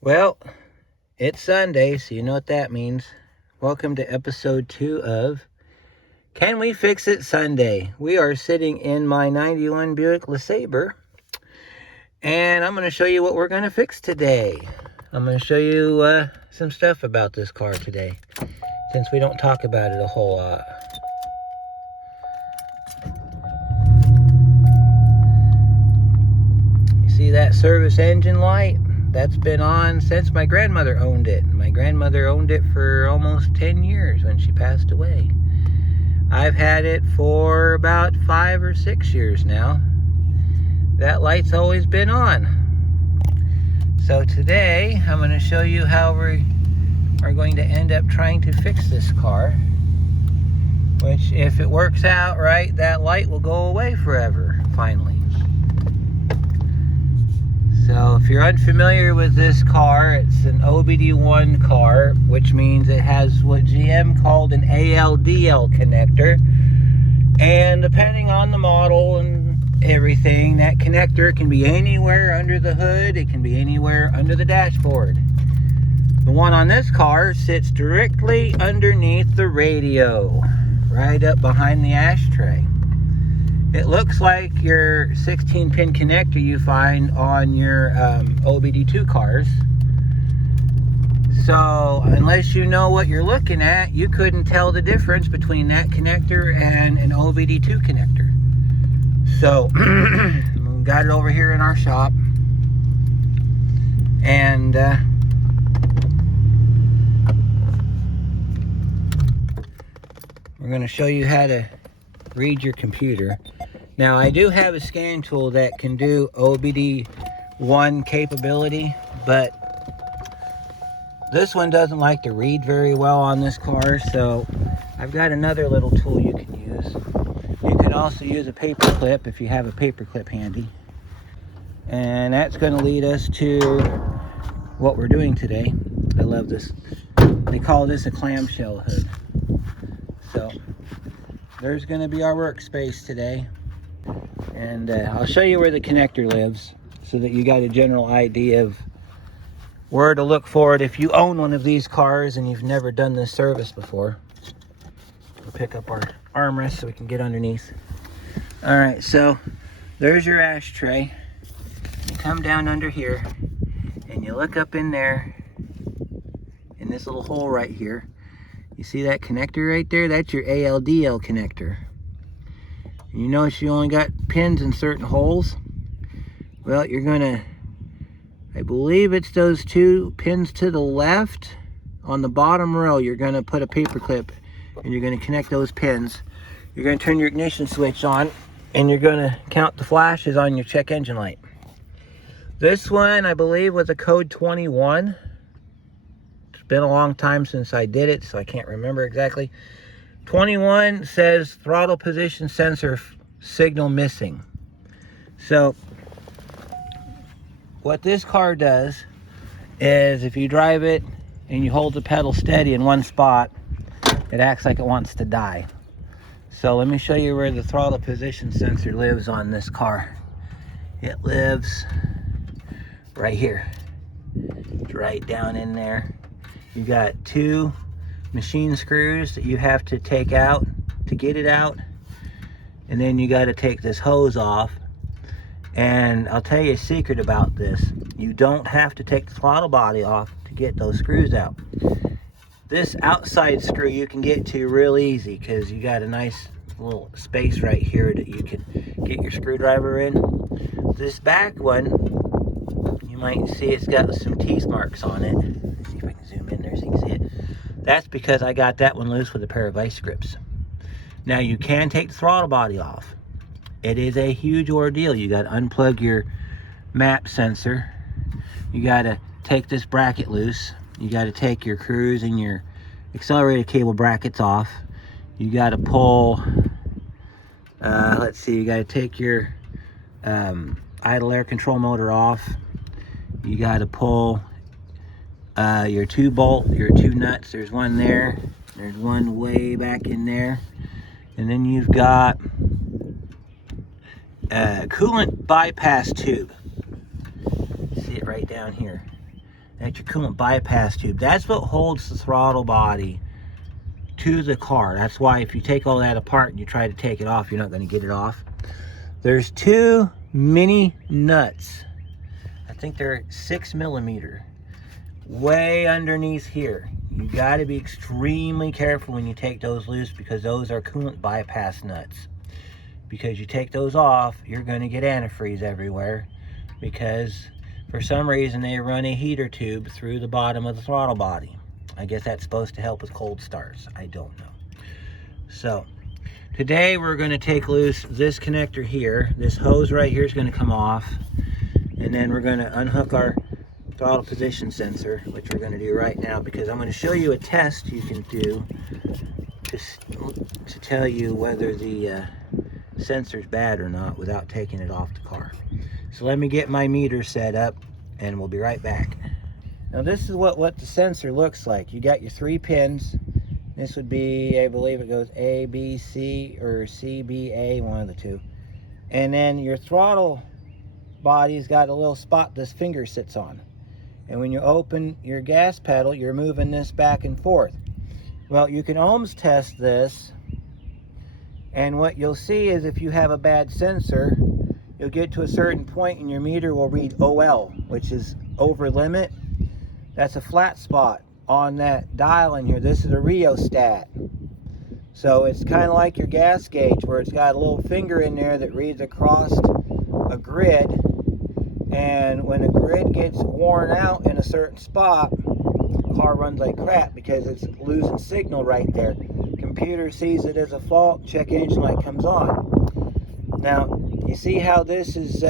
Well, it's Sunday, so you know what that means. Welcome to episode 2 of Can We Fix It Sunday? We are sitting in my 91 Buick LeSabre, and I'm going to show you what we're going to fix today. I'm going to show you some stuff about this car today, since we don't talk about it a whole lot. You see that service engine light? That's been on since my grandmother owned it. My grandmother owned it for almost 10 years when she passed away. I've had it for about 5 or 6 years now. That light's always been on. So today, I'm going to show you how we are going to end up trying to fix this car. Which, if it works out right, that light will go away forever, finally. So if you're unfamiliar with this car, it's an OBD1 car, which means it has what GM called an ALDL connector. And depending on the model and everything, that connector can be anywhere under the hood. It can be anywhere under the dashboard. The one on this car sits directly underneath the radio, right up behind the ashtray. It looks like your 16-pin connector you find on your OBD2 cars. So, unless you know what you're looking at, you couldn't tell the difference between that connector and an OBD2 connector. So, we got it over here in our shop. And we're going to show you how to read your computer. Now, I do have a scan tool that can do OBD1 capability, but this one doesn't like to read very well on this car, so I've got another little tool you can use. You can also use a paper clip if you have a paper clip handy. And that's going to lead us to what we're doing today. I love this. They call this a clamshell hood. So there's going to be our workspace today. And I'll show you where the connector lives so that you got a general idea of where to look for it if you own one of these cars and you've never done this service before. We'll pick up our armrest so we can get underneath. Alright, so there's your ashtray. You come down under here and you look up in there in this little hole right here. You see that connector right there? That's your ALDL connector. You notice you only got pins in certain holes? Well, you're gonna, I believe it's those 2 pins to the left on the bottom row. You're gonna put a paper clip and you're gonna connect those pins. You're gonna turn your ignition switch on and you're gonna count the flashes on your check engine light. This one, I believe, was a code 21. It's been a long time since I did it, so I can't remember exactly. 21 says throttle position sensor signal missing. So what this car does is if you drive it and you hold the pedal steady in one spot, it acts like it wants to die. So let me show you where the throttle position sensor lives on this car. It lives right here. It's right down in there. You got 2 machine screws that you have to take out to get it out, and then you got to take this hose off. And I'll tell you a secret about this: you don't have to take the throttle body off to get those screws out. This outside screw you can get to real easy because you got a nice little space right here that you can get your screwdriver in. This back one, you might see it's got some teeth marks on it. Let's see if I can zoom in there so you can see it. That's because I got that one loose with a pair of vice grips. Now, you can take the throttle body off. It is a huge ordeal. You got to unplug your map sensor. You got to take this bracket loose. You got to take your cruise and your accelerator cable brackets off. You got to pull, let's see, you got to take your idle air control motor off. You got to pull your 2 nuts. There's one there. There's one way back in there. And then you've got a coolant bypass tube. See it right down here. That's your coolant bypass tube. That's what holds the throttle body to the car. That's why if you take all that apart and you try to take it off, you're not going to get it off. There's two mini nuts. I think they're 6mm, way underneath here. You got to be extremely careful when you take those loose, because those are coolant bypass nuts. Because you take those off, you're going to get antifreeze everywhere, because for some reason they run a heater tube through the bottom of the throttle body. I guess that's supposed to help with cold starts. I don't know. So today we're going to take loose this connector here. This hose right here is going to come off, and then we're going to unhook our throttle position sensor, which we're going to do right now, because I'm going to show you a test you can do to tell you whether the sensor's bad or not without taking it off the car. So let me get my meter set up and we'll be right back. Now this is what the sensor looks like. You got your 3 pins. This would be, I believe it goes A, B, C, or C, B, A, one of the two. And then your throttle body's got a little spot this finger sits on. And when you open your gas pedal, you're moving this back and forth. Well, you can ohms test this, and what you'll see is if you have a bad sensor, you'll get to a certain point and your meter will read OL, which is over limit. That's a flat spot on that dial in here. This is a rheostat. So it's kind of like your gas gauge, where it's got a little finger in there that reads across a grid. And when a grid gets worn out in a certain spot, the car runs like crap because it's losing signal right there. Computer sees it as a fault, check engine light comes on. Now, you see how this is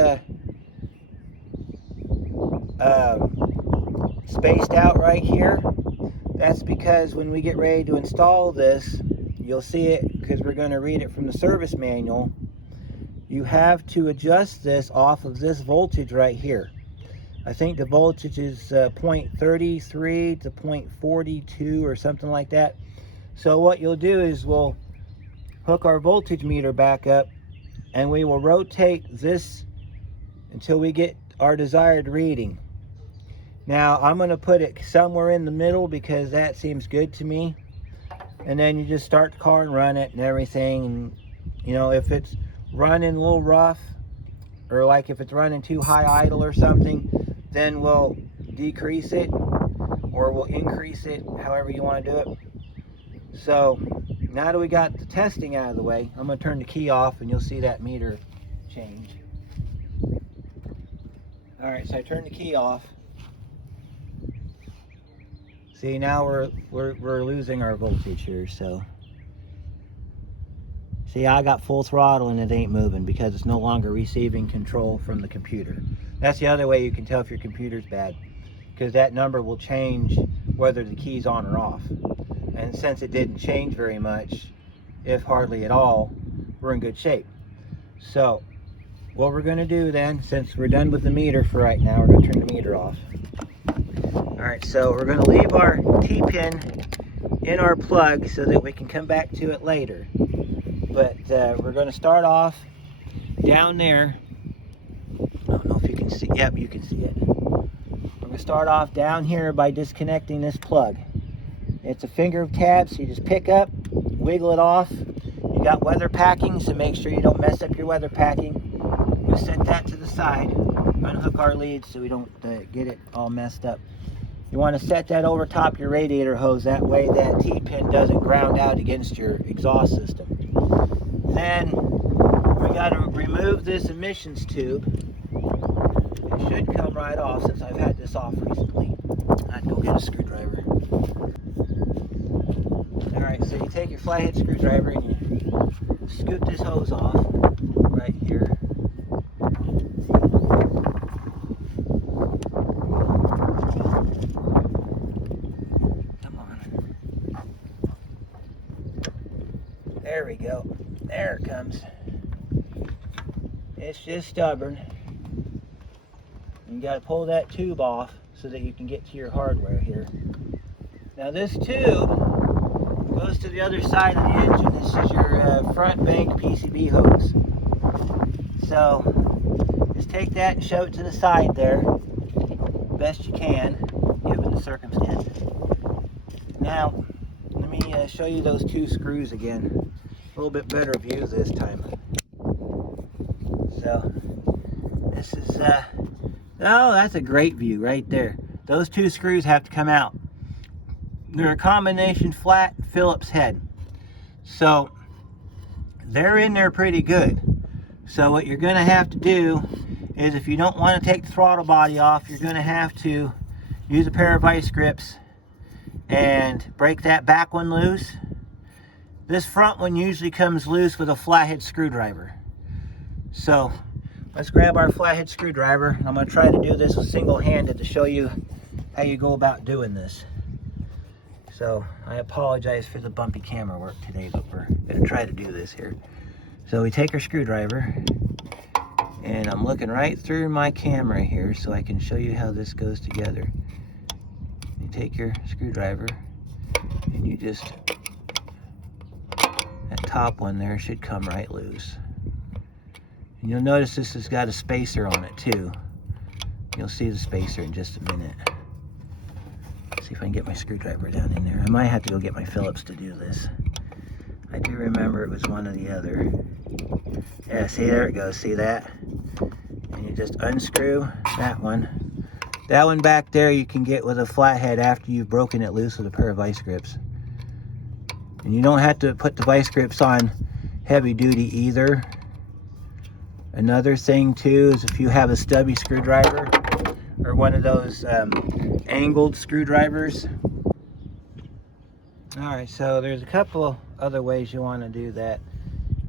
spaced out right here? That's because when we get ready to install this, you'll see it because we're going to read it from the service manual. You have to adjust this off of this voltage right here. I think the voltage is 0.33 to 0.42 or something like that. So what you'll do is we'll hook our voltage meter back up, and we will rotate this until we get our desired reading. Now I'm going to put it somewhere in the middle because that seems good to me. And then you just start the car and run it and everything. And you know, if it's running a little rough, or like if it's running too high idle or something, then we'll decrease it or we'll increase it, however you want to do it. So now that we got the testing out of the way, I'm going to turn the key off and you'll see that meter change. Alright, so I turned the key off. See, now we're losing our voltage here, so. See, I got full throttle and it ain't moving because it's no longer receiving control from the computer. That's the other way you can tell if your computer's bad, because that number will change whether the key's on or off. And since it didn't change very much, if hardly at all, we're in good shape. So what we're going to do then, since we're done with the meter for right now, we're going to turn the meter off. Alright, so we're going to leave our T-pin in our plug so that we can come back to it later. But we're going to start off down there. I don't know if you can see. Yep, you can see it. We're going to start off down here by disconnecting this plug. It's a finger of tab, so you just pick up, wiggle it off. You got weather packing, so make sure you don't mess up your weather packing. We'll set that to the side. Unhook our leads so we don't get it all messed up. You want to set that over top your radiator hose. That way that T-pin doesn't ground out against your exhaust system. Then we got to remove this emissions tube. It should come right off since I've had this off recently. I had to go get a screwdriver. Alright, so you take your flathead screwdriver and you scoop this hose off right here. Come on. There we go. There it comes. It's just stubborn. You got to pull that tube off so that you can get to your hardware here. Now this tube goes to the other side of the engine. This is your front bank PCB hose. So just take that and shove it to the side there, best you can. given the circumstances. Now, let me show you those 2 screws again. A little bit better view this time. So, this is, oh, that's a great view right there. Those 2 screws have to come out. They're a combination flat Phillips head. So, they're in there pretty good. So what you're going to have to do is, if you don't want to take the throttle body off, you're going to have to use a pair of vice grips and break that back one loose. This front one usually comes loose with a flathead screwdriver. So let's grab our flathead screwdriver. I'm going to try to do this single-handed to show you how you go about doing this. So I apologize for the bumpy camera work today, but we're going to try to do this here. So we take our screwdriver, and I'm looking right through my camera here so I can show you how this goes together. You take your screwdriver, and you just, that top one there should come right loose. And you'll notice this has got a spacer on it too. You'll see the spacer in just a minute. See if I can get my screwdriver down in there. I might have to go get my Phillips to do this. I do remember it was one or the other. Yeah, see, there it goes. See that? And you just unscrew that one. That one back there you can get with a flathead after you've broken it loose with a pair of vice grips. And you don't have to put the vice grips on heavy duty either. Another thing too is if you have a stubby screwdriver or one of those angled screwdrivers. Alright, so there's a couple other ways you want to do that.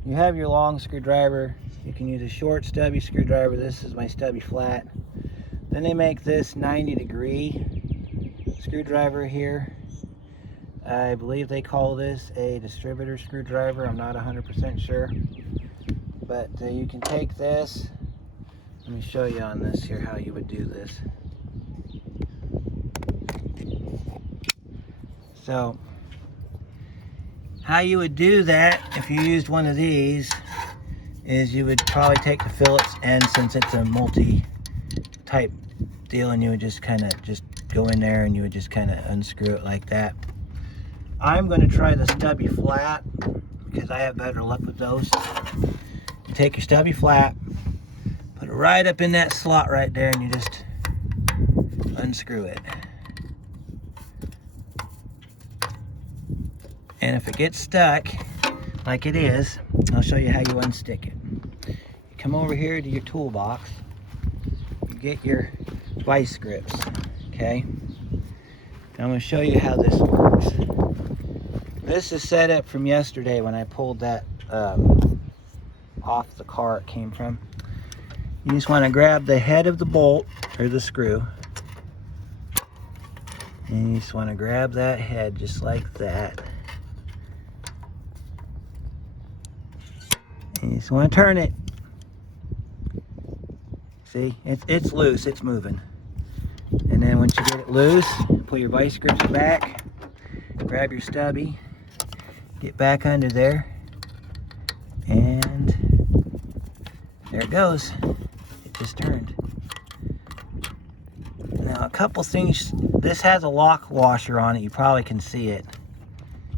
You have your long screwdriver. You can use a short stubby screwdriver. This is my stubby flat. Then they make this 90-degree screwdriver here. I believe they call this a distributor screwdriver. I'm not 100% sure. But you can take this. Let me show you on this here how you would do this. So, how you would do that if you used one of these is you would probably take the Phillips end, since it's a multi-type deal, and you would just kind of just go in there and you would just kind of unscrew it like that. I'm going to try the stubby flat because I have better luck with those. You take your stubby flat, put it right up in that slot right there, and you just unscrew it. And if it gets stuck, like it is, I'll show you how you unstick it. You come over here to your toolbox, you get your vice grips, okay? And I'm going to show you how this works. This is set up from yesterday when I pulled that off the car it came from. You just want to grab the head of the bolt, or the screw, and you just want to grab that head just like that. And you just want to turn it. See, it's loose, it's moving. And then once you get it loose, pull your vice grips back, grab your stubby, get back under there, and there it goes. It just turned. Now a couple things, this has a lock washer on it. You probably can see it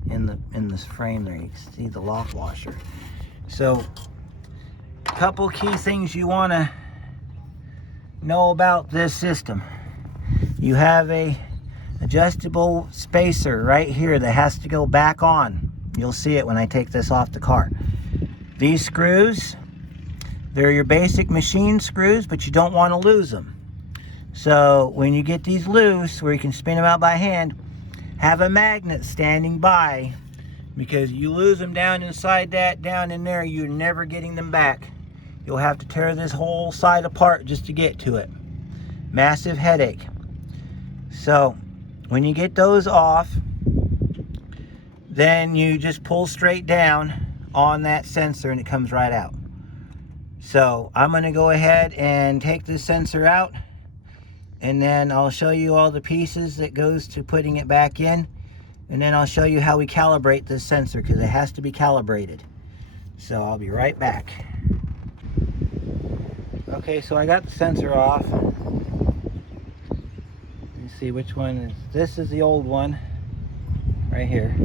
in this frame there. You can see the lock washer. So, a couple key things you want to know about this system. You have a adjustable spacer right here that has to go back on. You'll see it when I take this off the car. These screws, they're your basic machine screws, but you don't want to lose them. So when you get these loose, where you can spin them out by hand, have a magnet standing by, because you lose them down inside that, down in there, you're never getting them back. You'll have to tear this whole side apart just to get to it. Massive headache. So when you get those off, then you just pull straight down on that sensor and it comes right out. So I'm going to go ahead and take this sensor out, and then I'll show you all the pieces that goes to putting it back in. And then I'll show you how we calibrate this sensor, because it has to be calibrated. So I'll be right back. Okay, so I got the sensor off. You see which one is. This is the old one right here.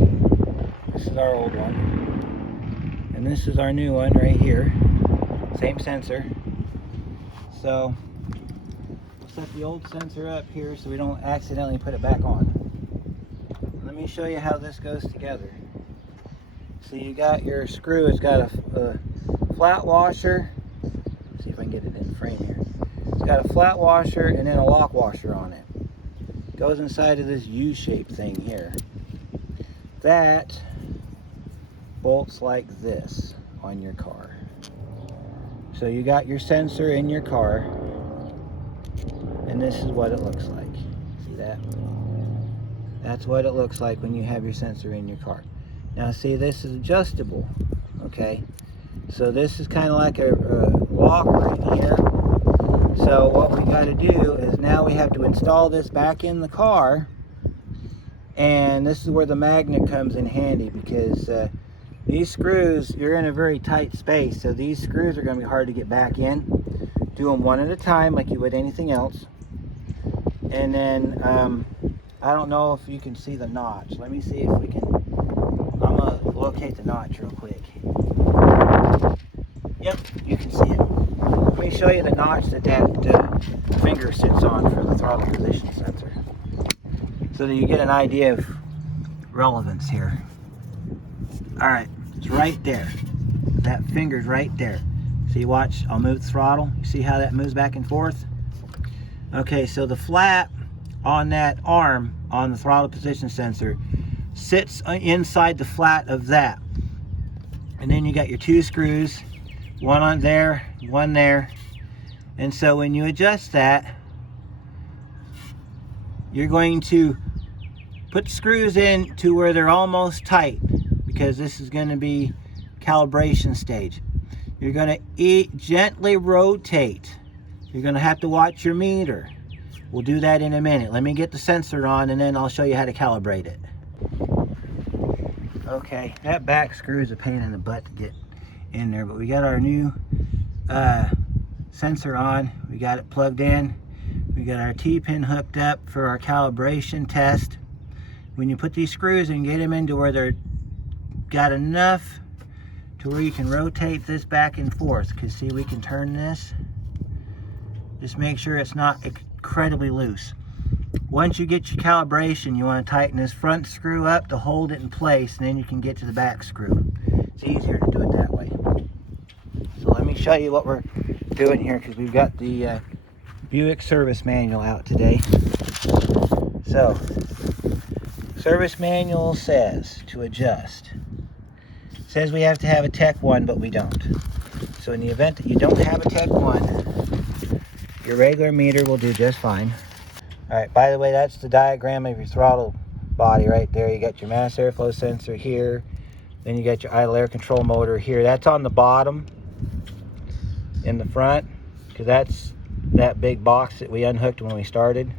This is our old one. And this is our new one right here. Same sensor. So we'll set the old sensor up here so we don't accidentally put it back on. Let me show you how this goes together. So you got your screw, it's got a flat washer. Let's see if I can get it in frame here. It's got a flat washer and then a lock washer on it. It goes inside of this U-shaped thing here. That bolts like this on your car. So you got your sensor in your car, and this is what it looks like. See that? That's what it looks like when you have your sensor in your car. Now see, this is adjustable, okay? So this is kind of like a lock right here. So what we got to do is now we have to install this back in the car, and this is where the magnet comes in handy, because these screws, you're in a very tight space, so these screws are going to be hard to get back in. Do them one at a time like you would anything else. And then I don't know if you can see the notch. Let me see if we can. I'm going to locate the notch real quick. Yep, you can see it. Let me show you the notch that finger sits on for the throttle position sensor, so that you get an idea of relevance here. All right, it's right there. That finger's right there. See, watch, I'll move the throttle. You see how that moves back and forth? Okay, so the flat on that arm on the throttle position sensor sits inside the flat of that. And then you got your two screws, one on there, one there. And so when you adjust that, you're going to put screws in to where they're almost tight, because this is going to be calibration stage. You're going to gently rotate. You're going to have to watch your meter. We'll do that in a minute. Let me get the sensor on, and then I'll show you how to calibrate it. Okay, that back screw is a pain in the butt to get in there, but we got our new sensor on. We got it plugged in. We got our T-pin hooked up for our calibration test. When you put these screws in, get them into where they're got enough to where you can rotate this back and forth, because see, we can turn this. Just make sure it's not incredibly loose. Once you get your calibration, you want to tighten this front screw up to hold it in place, and then you can get to the back screw. It's easier to do it that way. So let me show you what we're doing here, because we've got the Buick service manual out today. So service manual says to adjust. It says we have to have a Tech 1, but we don't. So in the event that you don't have a Tech 1, your regular meter will do just fine. All right, by the way, that's the diagram of your throttle body right there. You got your mass airflow sensor here. Then you got your idle air control motor here. That's on the bottom in the front, because that's that big box that we unhooked when we started.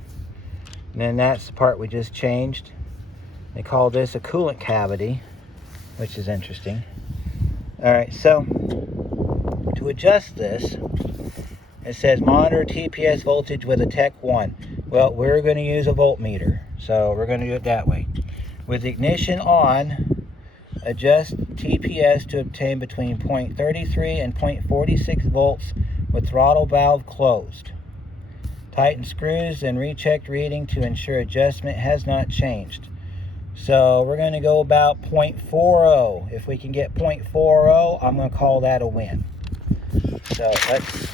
And then that's the part we just changed. They call this a coolant cavity, which is interesting. All right, so to adjust this, it says monitor TPS voltage with a Tech 1. Well, we're going to use a voltmeter, so we're going to do it that way. With ignition on, adjust TPS to obtain between 0.33 and 0.46 volts with throttle valve closed. Tighten screws and recheck reading to ensure adjustment has not changed. So we're going to go about 0.40. If we can get 0.40, I'm going to call that a win. So let's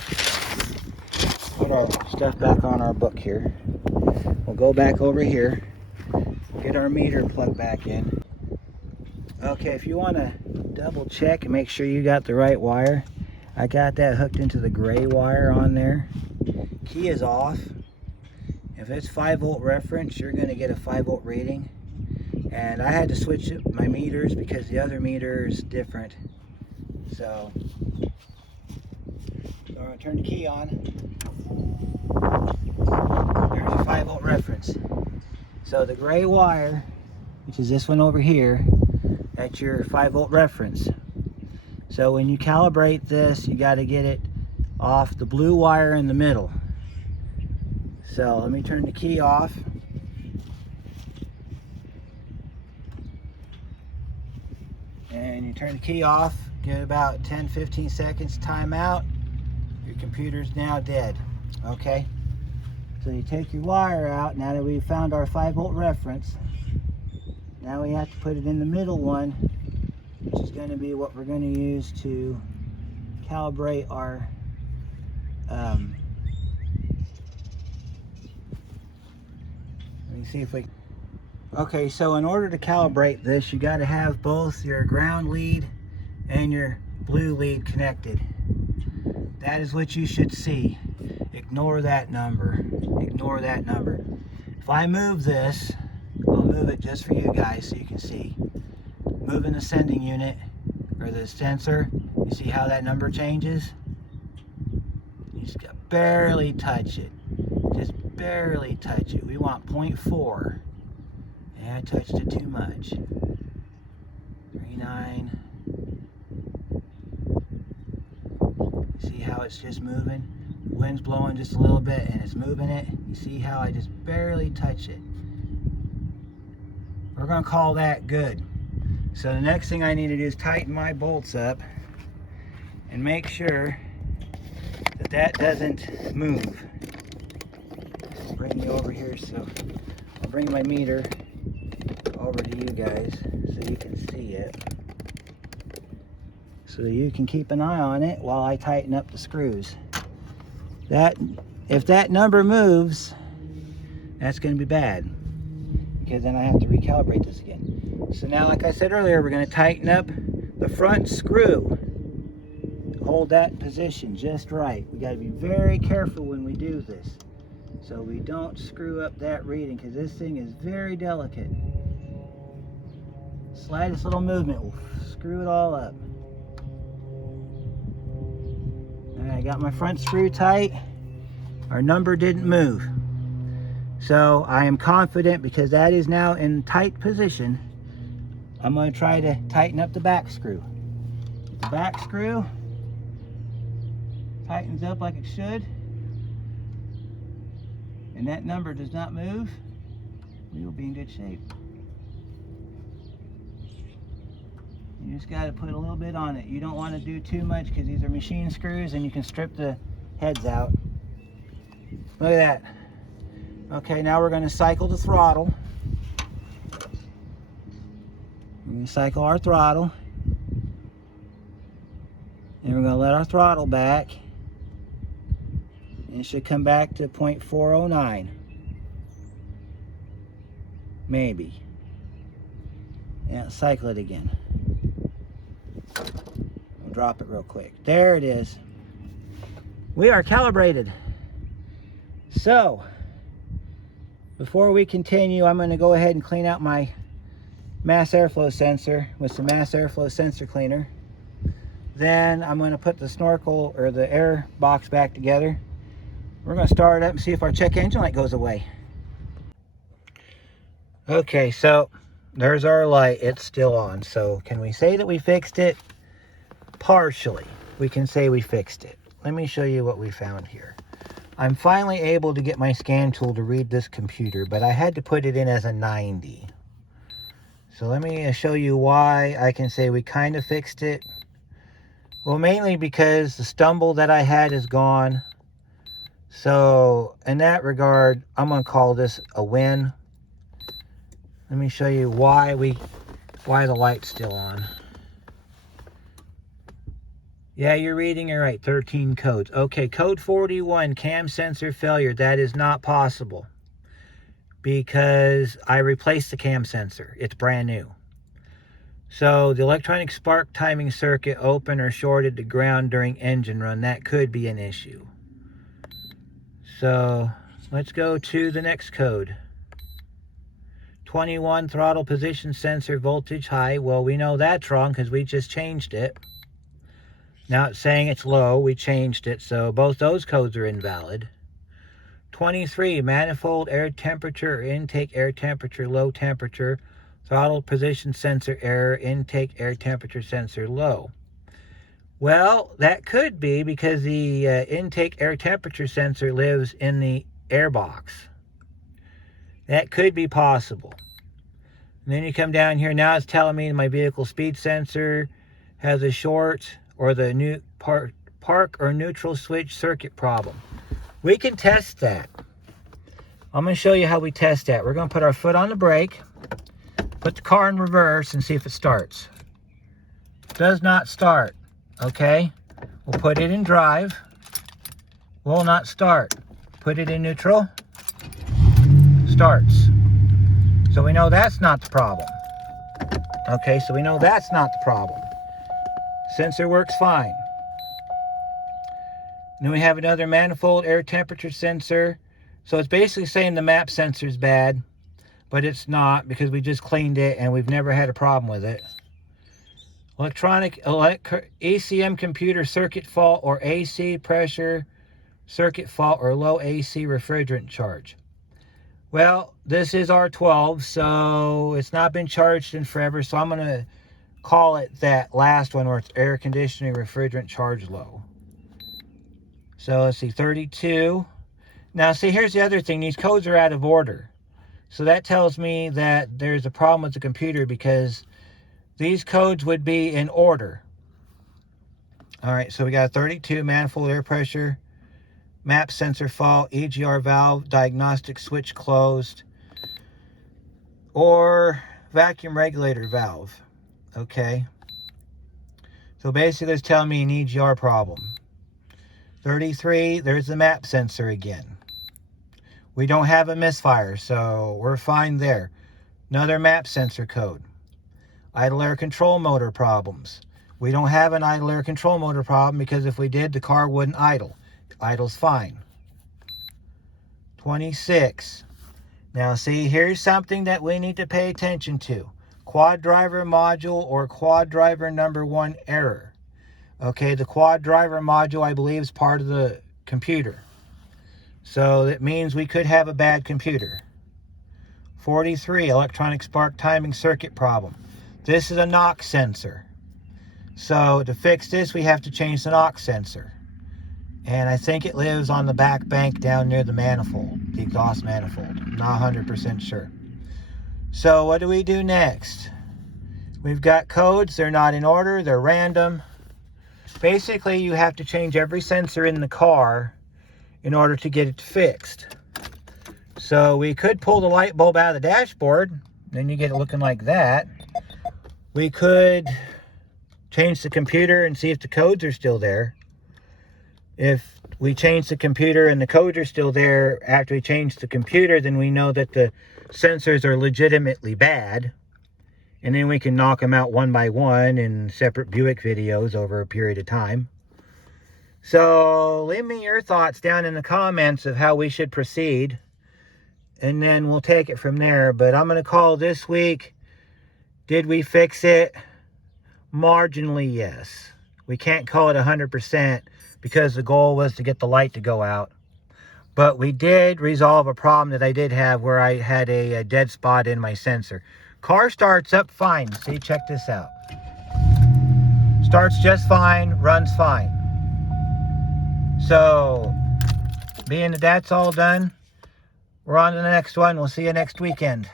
put our stuff back on our book here. We'll go back over here, get our meter plugged back in. Okay, if you want to double check and make sure you got the right wire, I got that hooked into the gray wire on there. Key is off. If it's 5 volt reference, you're going to get a 5 volt reading. And I had to switch my meters because the other meter is different. So I'm going to turn the key on. There's your 5 volt reference. So the gray wire, which is this one over here, that's your 5 volt reference. So when you calibrate this, you got to get it off the blue wire in the middle. So let me turn the key off. and you turn the key off, give it about 10-15 seconds, timeout. Your computer's now dead. Okay, so you take your wire out. Now that we've found our 5-volt reference, now we have to put it in the middle one, which is going to be what we're going to use to calibrate our let me see if we... Okay, so in order to calibrate this, you got to have both your ground lead and your blue lead connected. That is what you should see. Ignore that number. Ignore that number. If I move this, I'll move it just for you guys so you can see. Moving the sending unit, or the sensor, you see how that number changes? You just gotta barely touch it. Just barely touch it. We want 0.4. And I touched it too much. 39. See how it's just moving? The wind's blowing just a little bit and it's moving it. You see how I just barely touch it? We're gonna call that good. So the next thing I need to do is tighten my bolts up and make sure that that doesn't move. I'll bring you over here, so I'll bring my meter over to you guys so you can see it. So you can keep an eye on it while I tighten up the screws. If that number moves, that's going to be bad, because then I have to recalibrate this again. So now, like I said earlier, we're going to tighten up the front screw. Hold that in position just right. We got to be very careful when we do this, so we don't screw up that reading, because this thing is very delicate. Slightest little movement will screw it all up. I got my front screw tight. Our number didn't move. So I am confident, because that is now in tight position. I'm going to try to tighten up the back screw. If the back screw tightens up like it should, and that number does not move, we will be in good shape. You just got to put a little bit on it. You don't want to do too much, because these are machine screws and you can strip the heads out. Look at that. Okay, now we're going to cycle the throttle. We're going to cycle our throttle. And we're going to let our throttle back. And it should come back to 0.409. Maybe. And cycle it again. We'll drop it real quick. There it is. We are calibrated. So, before we continue, I'm going to go ahead and clean out my mass airflow sensor with some mass airflow sensor cleaner. Then I'm going to put the snorkel or the air box back together. We're going to start it up and see if our check engine light goes away. Okay, so there's our light. It's still on. So can we say that we fixed it? Partially. We can say we fixed it. Let me show you what we found here. I'm finally able to get my scan tool to read this computer, but I had to put it in as a 90. So let me show you why I can say we kind of fixed it. Well, mainly because the stumble that I had is gone. So in that regard, I'm going to call this a win. Let me show you why the light's still on. Yeah, you're reading it right. 13 codes. Okay, code 41, cam sensor failure. That is not possible, because I replaced the cam sensor. It's brand new. So the electronic spark timing circuit open or shorted to ground during engine run. That could be an issue. So let's go to the next code. 21, throttle position sensor voltage high. Well, we know that's wrong because we just changed it. Now it's saying it's low. We changed it, so both those codes are invalid. 23, manifold air temperature or intake air temperature low temperature. Throttle position sensor error, intake air temperature sensor low. Well, that could be because the intake air temperature sensor lives in the air box. That could be possible. And then you come down here. Now it's telling me my vehicle speed sensor has a short or the new park or neutral switch circuit problem. We can test that. I'm going to show you how we test that. We're going to put our foot on the brake, put the car in reverse, and see if it starts. Does not start. Okay, we'll put it in drive. Will not start. Put it in neutral. Starts. So we know that's not the problem. Okay, so we know that's not the problem. Sensor works fine. And then we have another manifold air temperature sensor. So it's basically saying the map sensor is bad, but it's not, because we just cleaned it and we've never had a problem with it. ECM computer circuit fault or AC pressure circuit fault or low AC refrigerant charge. Well, this is R12, so it's not been charged in forever, so I'm going to call it that last one where it's air conditioning refrigerant charge low. So let's see, 32. Now see, here's the other thing. These codes are out of order. So that tells me that there's a problem with the computer, because these codes would be in order. All right, so we got 32, manifold air pressure, map sensor fault, EGR valve, diagnostic switch closed, or vacuum regulator valve. Okay. So basically it's telling me an EGR problem. 33, there's the map sensor again. We don't have a misfire, so we're fine there. Another map sensor code. Idle air control motor problems. We don't have an idle air control motor problem, because if we did, the car wouldn't idle. Idle's fine. 26. Now see, here's something that we need to pay attention to. Quad driver module or quad driver number 1 error. Okay, the quad driver module, I believe, is part of the computer. So that means we could have a bad computer. 43, electronic spark timing circuit problem. This is a knock sensor. So to fix this, we have to change the knock sensor. And I think it lives on the back bank down near the manifold, the exhaust manifold. I'm not 100% sure. So what do we do next? We've got codes. They're not in order. They're random. Basically, you have to change every sensor in the car in order to get it fixed. So we could pull the light bulb out of the dashboard. Then you get it looking like that. We could change the computer and see if the codes are still there. If we change the computer and the codes are still there after we change the computer, then we know that the sensors are legitimately bad. And then we can knock them out one by one in separate Buick videos over a period of time. So leave me your thoughts down in the comments of how we should proceed. And then we'll take it from there. But I'm going to call this week, did we fix it? Marginally, yes. We can't call it 100% because the goal was to get the light to go out. But we did resolve a problem that I did have where I had a dead spot in my sensor. Car starts up fine. See, check this out. Starts just fine, runs fine. So, being that that's all done, we're on to the next one. We'll see you next weekend.